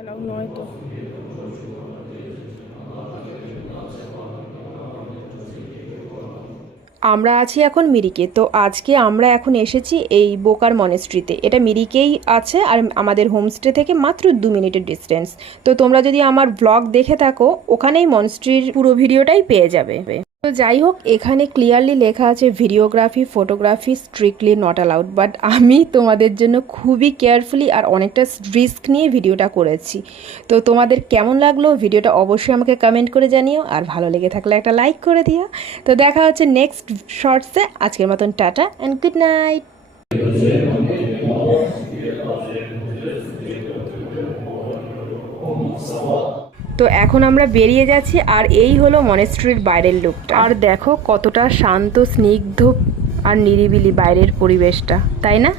Allow নয় তো। আমরা আছি এখন মিরিকে। তো আজকে আমরা এখন এসেছি এই বোকার মনেস্ট্রিতে। এটা মিরিকেই আছে আর আমাদের হোমস্টে থেকে মাত্র 2 মিনিটের ডিস্টেন্স। তো তোমরা যদি আমার ব্লগ দেখে থাকো ওখানেই মনেস্ট্রির পুরো ভিডিওটাই পেয়ে যাবে। তো যাই হোক, এখানে ক্লিয়ারলি লেখা আছে videography photography strictly not allowed, but আমি তোমাদের জন্য খুবই কেয়ারফুলি আর অনেকটা রিস্ক নিয়ে ভিডিওটা করেছি। তো তোমাদের কেমন লাগলো ভিডিওটা অবশ্যই আমাকে কমেন্ট করে জানিও, আর ভালো লেগে থাকলে একটা লাইক করে দিও। তো দেখা হচ্ছে নেক্সট শর্টসে। আজকের মতন টাটা অ্যান্ড গুড নাইট। তো এখন আমরা বেরিয়ে যাচ্ছি, আর এই হলো মনেস্ট্রির বাইরের লুকটা। আর দেখো কতটা শান্ত স্নিগ্ধ আর নিরিবিলি বাইরের পরিবেশটা, তাই না?